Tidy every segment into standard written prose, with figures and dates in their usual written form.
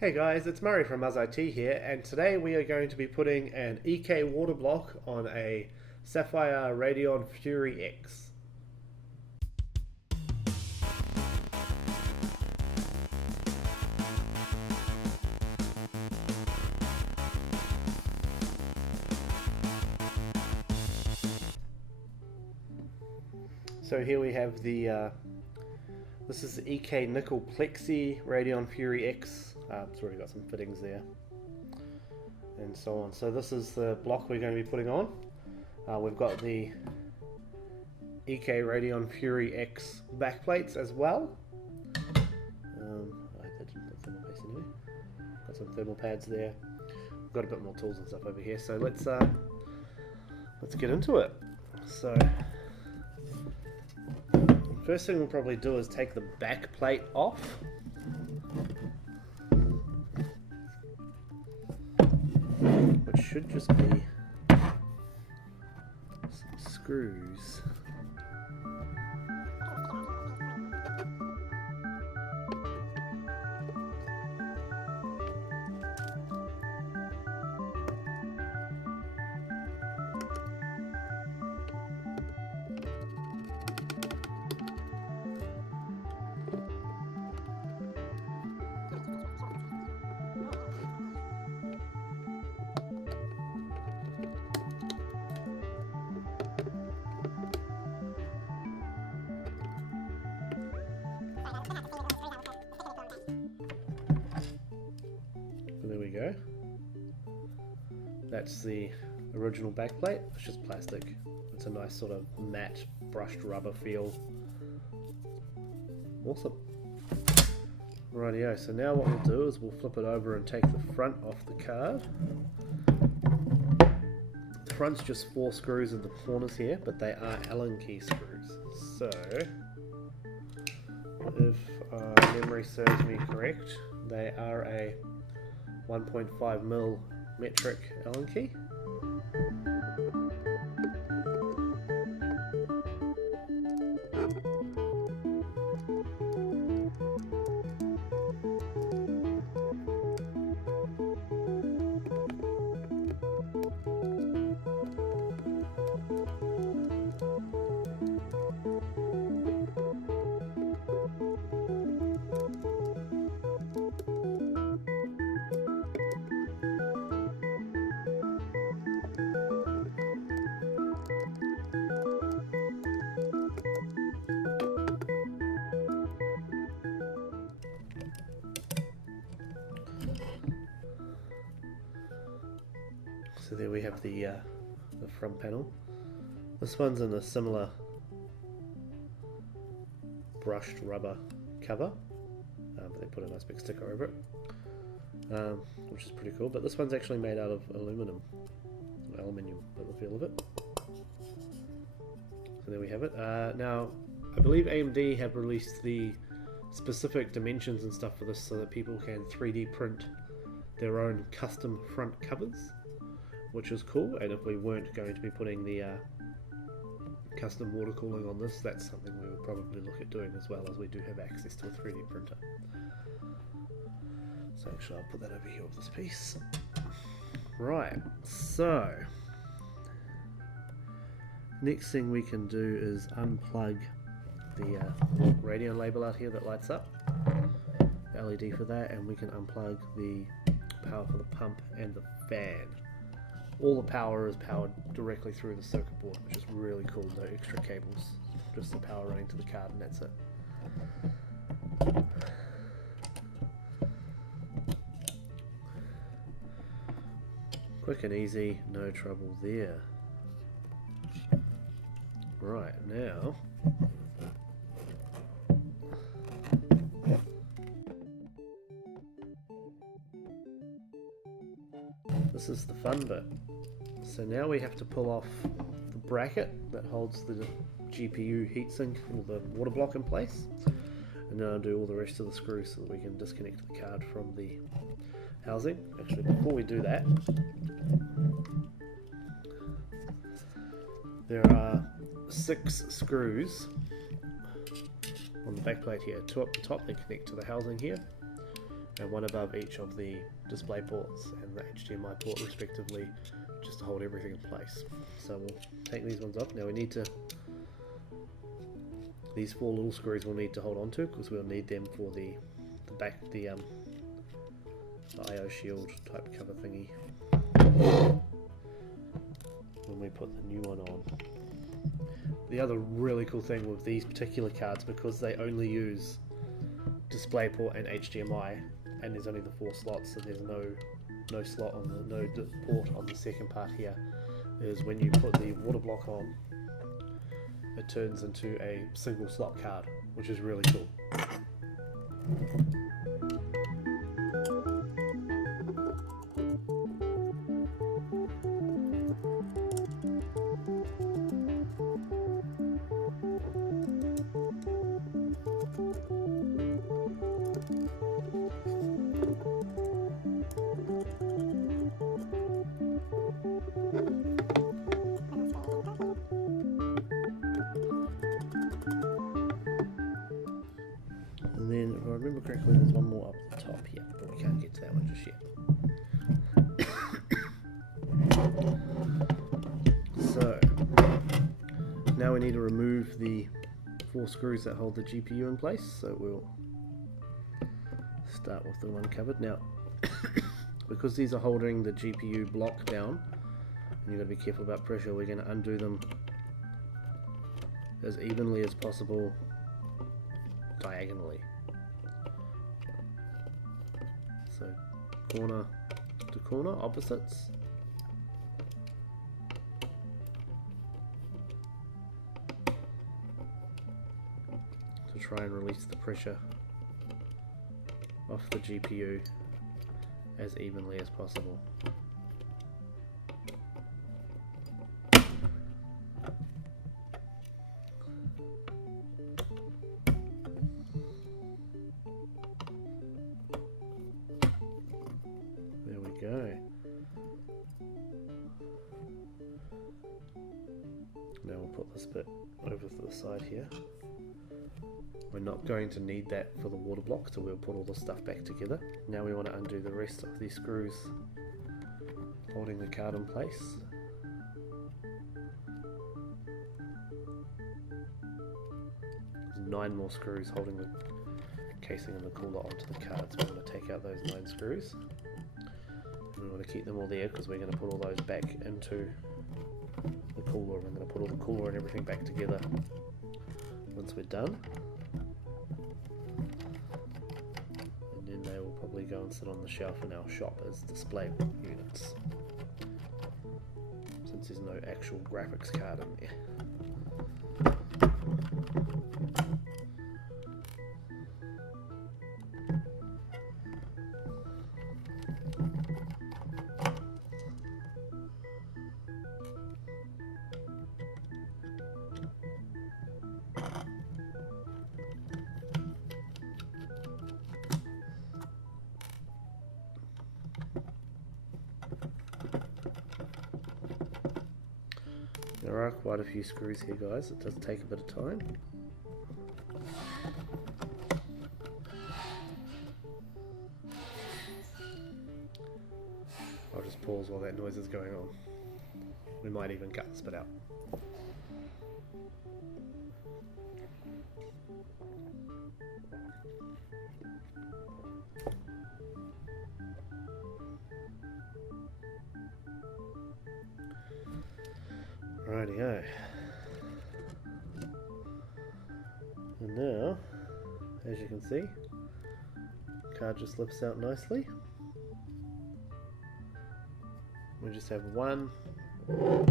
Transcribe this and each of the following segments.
Hey guys, it's Murray from UzIT here, and today we are going to be putting an EK WaterBlock on a Sapphire R9 Fury X. So here we have this is the EK Nickel Plexi Radeon Fury X. It's already got some fittings there and so on. So this is the block we're going to be putting on. We've got the EK Radeon Fury X backplates as well. I didn't put thermal paste anyway. Got some thermal pads there. We've got a bit more tools and stuff over here. So let's get into it. So first thing we'll probably do is take the back plate off. Which should just be some screws. There we go. That's the original backplate. It's just plastic. It's a nice sort of matte brushed rubber feel. Awesome. Rightio, so now what we'll do is we'll flip it over and take the front off the card. The front's just 4 screws in the corners here, but they are Allen key screws. So, if memory serves me correct, they are a 1.5mm metric Allen key. So there we have the front panel. This one's in a similar brushed rubber cover, but they put a nice big sticker over it, which is pretty cool. But this one's actually made out of aluminium, by the feel of it. So there we have it. Now, I believe AMD have released the specific dimensions and stuff for this so that people can 3D print their own custom front covers, which is cool. And if we weren't going to be putting the custom water cooling on this, that's something we would probably look at doing as well, as we do have access to a 3D printer. So actually I'll put that over here with this piece. Right, so next thing we can do is unplug the Radeon label out here that lights up, LED for that, and we can unplug the power for the pump and the fan. All the power is powered directly through the circuit board, which is really cool. No extra cables, just the power running to the card, and that's it. Quick and easy, no trouble there. Right, now this is the fun bit. So now we have to pull off the bracket that holds the GPU heatsink or the water block in place, and then I'll do all the rest of the screws so that we can disconnect the card from the housing. Actually, before we do that, there are 6 screws on the back plate here. 2 up the top, they connect to the housing here, and one above each of the display ports and the HDMI port respectively, just to hold everything in place. So we'll take these ones off. Now we need to, these 4 little screws we'll need to hold on to, because we'll need them for the IO shield type cover thingy when we put the new one on. The other really cool thing with these particular cards, because they only use DisplayPort and HDMI, and there's only the 4 slots, so there's no slot on the port on the second part here, is when you put the WaterBlock on, it turns into a single slot card, which is really cool. And then, if I remember correctly, there's one more up the top here, but we can't get to that one just yet. So, now we need to remove the 4 screws that hold the GPU in place, so we'll start with the one covered. Now, because these are holding the GPU block down, and you've got to be careful about pressure, we're going to undo them as evenly as possible diagonally. So corner to corner, opposites. To try and release the pressure off the GPU as evenly as possible. There we go. Now we'll put this bit over to the side here. We're not going to need that for the WaterBlock, so we'll put all the stuff back together. Now we want to undo the rest of these screws holding the card in place. There's 9 more screws holding the casing and the cooler onto the card, so we're going to take out those 9 screws. And we want to keep them all there because we're going to put all those back into the cooler. We're going to put all the cooler and everything back together once we're done. Probably go and sit on the shelf in our shop as display units, since there's no actual graphics card in there. There are quite a few screws here, guys. It does take a bit of time. I'll just pause while that noise is going on. We might even cut this bit out. Rightio. And now, as you can see, the card just slips out nicely. We just have one little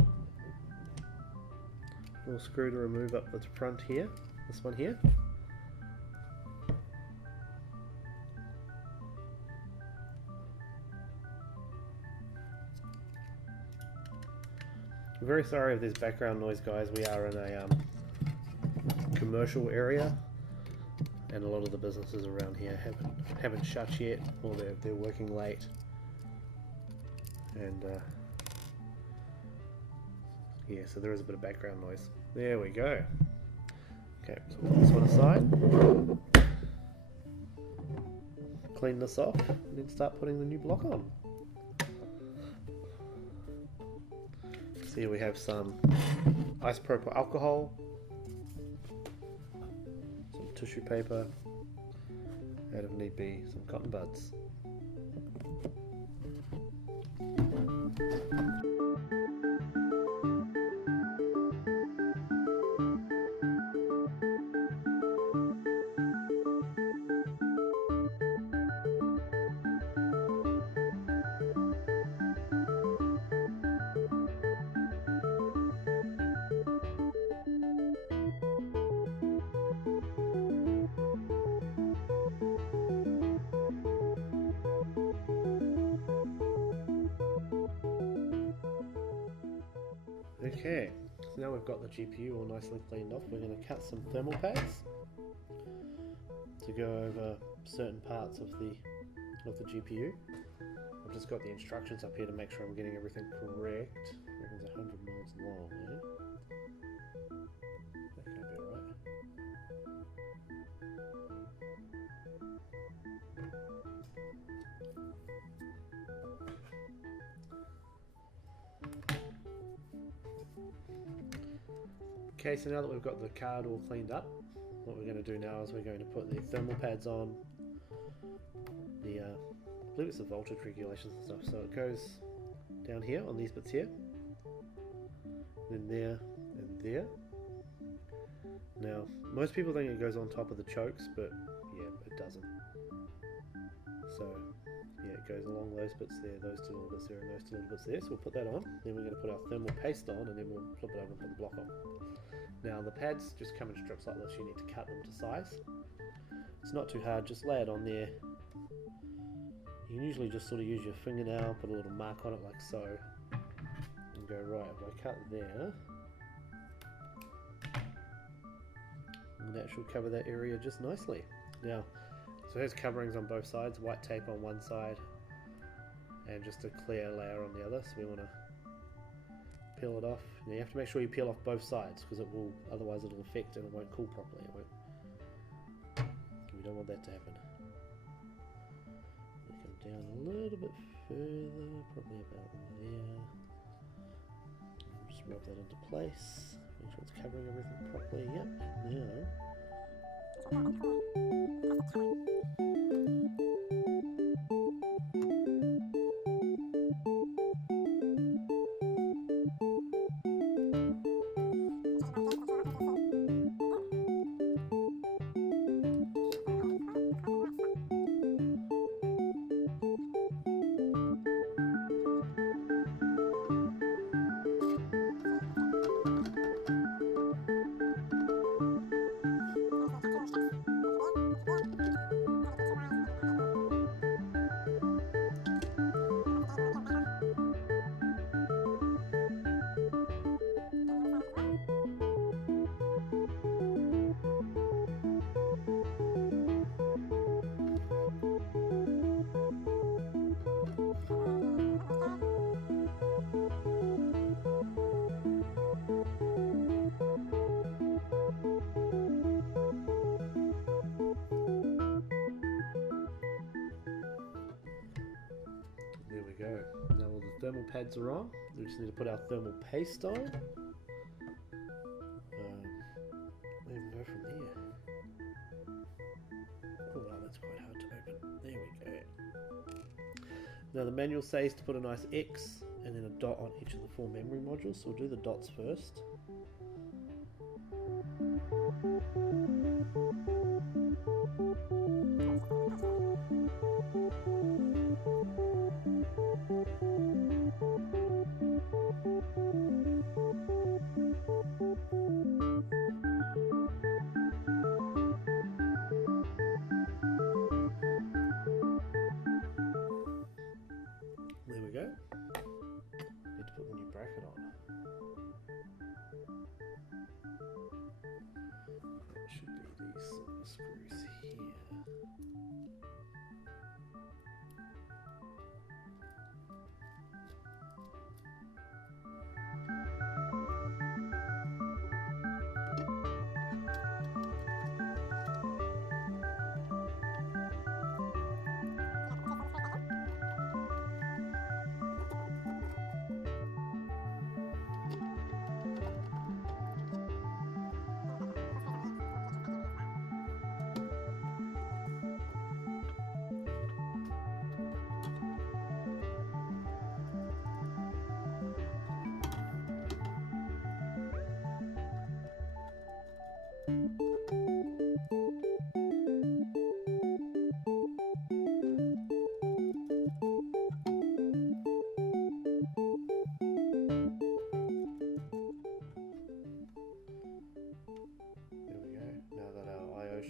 screw to remove up the front here, this one here. I'm very sorry if there's background noise, guys. We are in a commercial area, and a lot of the businesses around here haven't shut yet, or they're working late. And yeah, so there is a bit of background noise. There we go. Okay, so we'll put this one aside. clean this off and then start putting the new block on. So here we have some isopropyl alcohol, some tissue paper, and if need be, some cotton buds. Okay, so now we've got the GPU all nicely cleaned off, we're going to cut some thermal pads to go over certain parts of the GPU. I've just got the instructions up here to make sure I'm getting everything correct. I reckon it's 100 mils long, eh? That could be alright. Okay, so now that we've got the card all cleaned up, what we're going to do now is we're going to put the thermal pads on the, I believe it's the voltage regulations and stuff, so it goes down here on these bits here, then there and there. Now, most people think it goes on top of the chokes, but yeah, it doesn't. So yeah, it goes along those bits there, those two little bits there, and those two little bits there. So we'll put that on, then we're going to put our thermal paste on, and then we'll flip it over and put the block on. Now the pads just come in strips like this, you need to cut them to size. It's not too hard, just lay it on there. You can usually just sort of use your fingernail, put a little mark on it like so, and go, right, if I cut there, and that should cover that area just nicely. Now, so here's coverings on both sides, white tape on one side, and just a clear layer on the other, so we want to peel it off. Now you have to make sure you peel off both sides, because it will, otherwise it'll affect and it won't cool properly. We don't want that to happen. We come down a little bit further, probably about there. Just rub that into place, make sure it's covering everything properly. Yep, now there we go. Now all the thermal pads are on. We just need to put our thermal paste on. Where do we go from there? Oh wow, that's quite hard to open. There we go. Now the manual says to put a nice X and then a dot on each of the 4 memory modules, so we'll do the dots first. There we go. Need to put the new bracket on. It should be these silver screws here.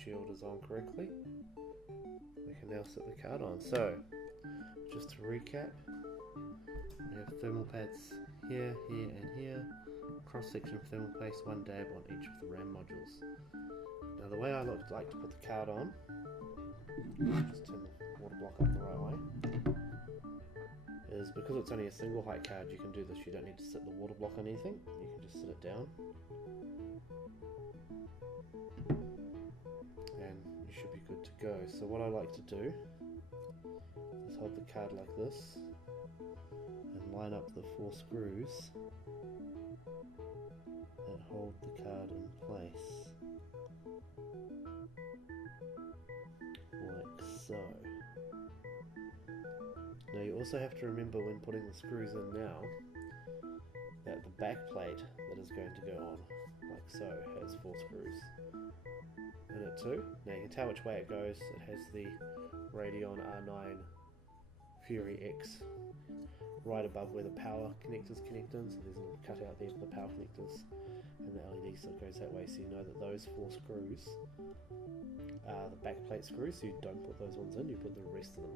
Shield is on correctly, we can now set the card on. So just to recap, we have thermal pads here, here and here, cross section of thermal paste, one dab on each of the RAM modules. Now the way I like to put the card on, just turn the WaterBlock up the right way, is because it's only a single height card, you can do this, you don't need to sit the WaterBlock on anything, you can just sit it down. Should be good to go. So what I like to do is hold the card like this and line up the 4 screws that hold the card in place, like so. Now you also have to remember when putting the screws in now that the back plate that is going to go on, like so, has 4 screws in it too. Now you can tell which way it goes. It has the Radeon R9 Fury X right above where the power connectors connect in, so there's a little cutout there for the power connectors and the LED, so it goes that way, so you know that those 4 screws are the backplate screws, so you don't put those ones in, you put the rest of them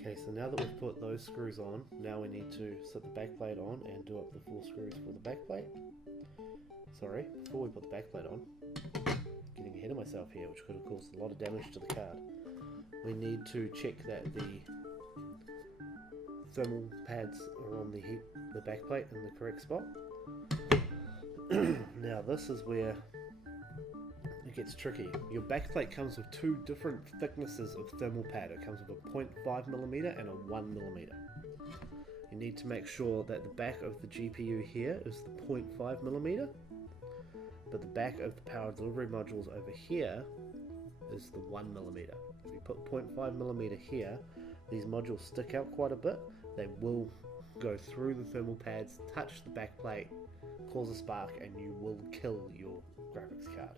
Okay, so now that we've put those screws on, now we need to set the backplate on and do up the 4 screws for the backplate. Sorry, before we put the backplate on, getting ahead of myself here, which could have caused a lot of damage to the card, we need to check that the thermal pads are on the backplate in the correct spot. Now this is where it gets tricky. Your backplate comes with 2 different thicknesses of thermal pad. It comes with a 0.5mm and a 1mm. You need to make sure that the back of the GPU here is the 0.5mm, but the back of the power delivery modules over here is the 1mm. If you put 0.5mm here, these modules stick out quite a bit. They will go through the thermal pads, touch the backplate, cause a spark, and you will kill your graphics card.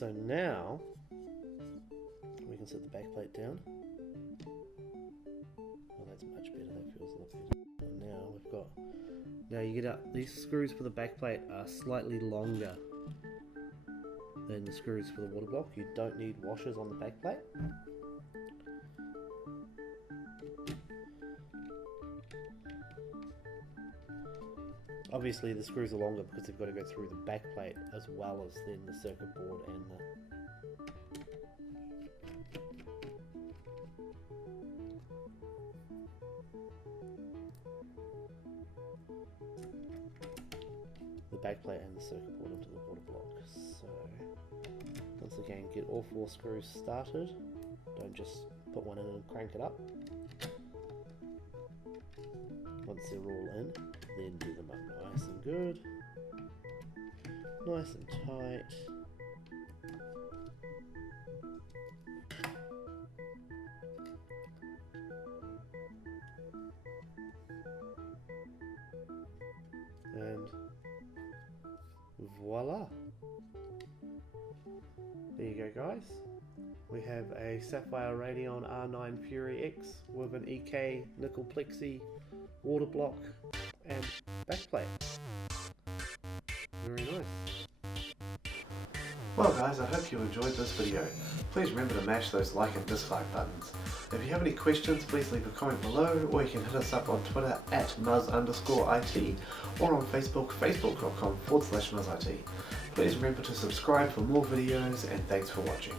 So now we can set the backplate down. Oh, that's much better. That feels a lot better. And now we've got. Now you get up. These screws for the backplate are slightly longer than the screws for the WaterBlock. You don't need washers on the backplate. Obviously the screws are longer because they've got to go through the backplate as well as then the circuit board and the backplate and the circuit board into the WaterBlock. So once again, get all 4 screws started. Don't just put one in and crank it up. Once they're all in, then do them up nice and good, nice and tight. And voila! There you go, guys. We have a Sapphire R9 Fury X with an EK Nickel Plexi, WaterBlock and backplate. Very nice. Well guys, I hope you enjoyed this video. Please remember to mash those like and dislike buttons. If you have any questions, please leave a comment below, or you can hit us up on Twitter at muzz_IT or on Facebook, facebook.com/muzzit. Please remember to subscribe for more videos, and thanks for watching.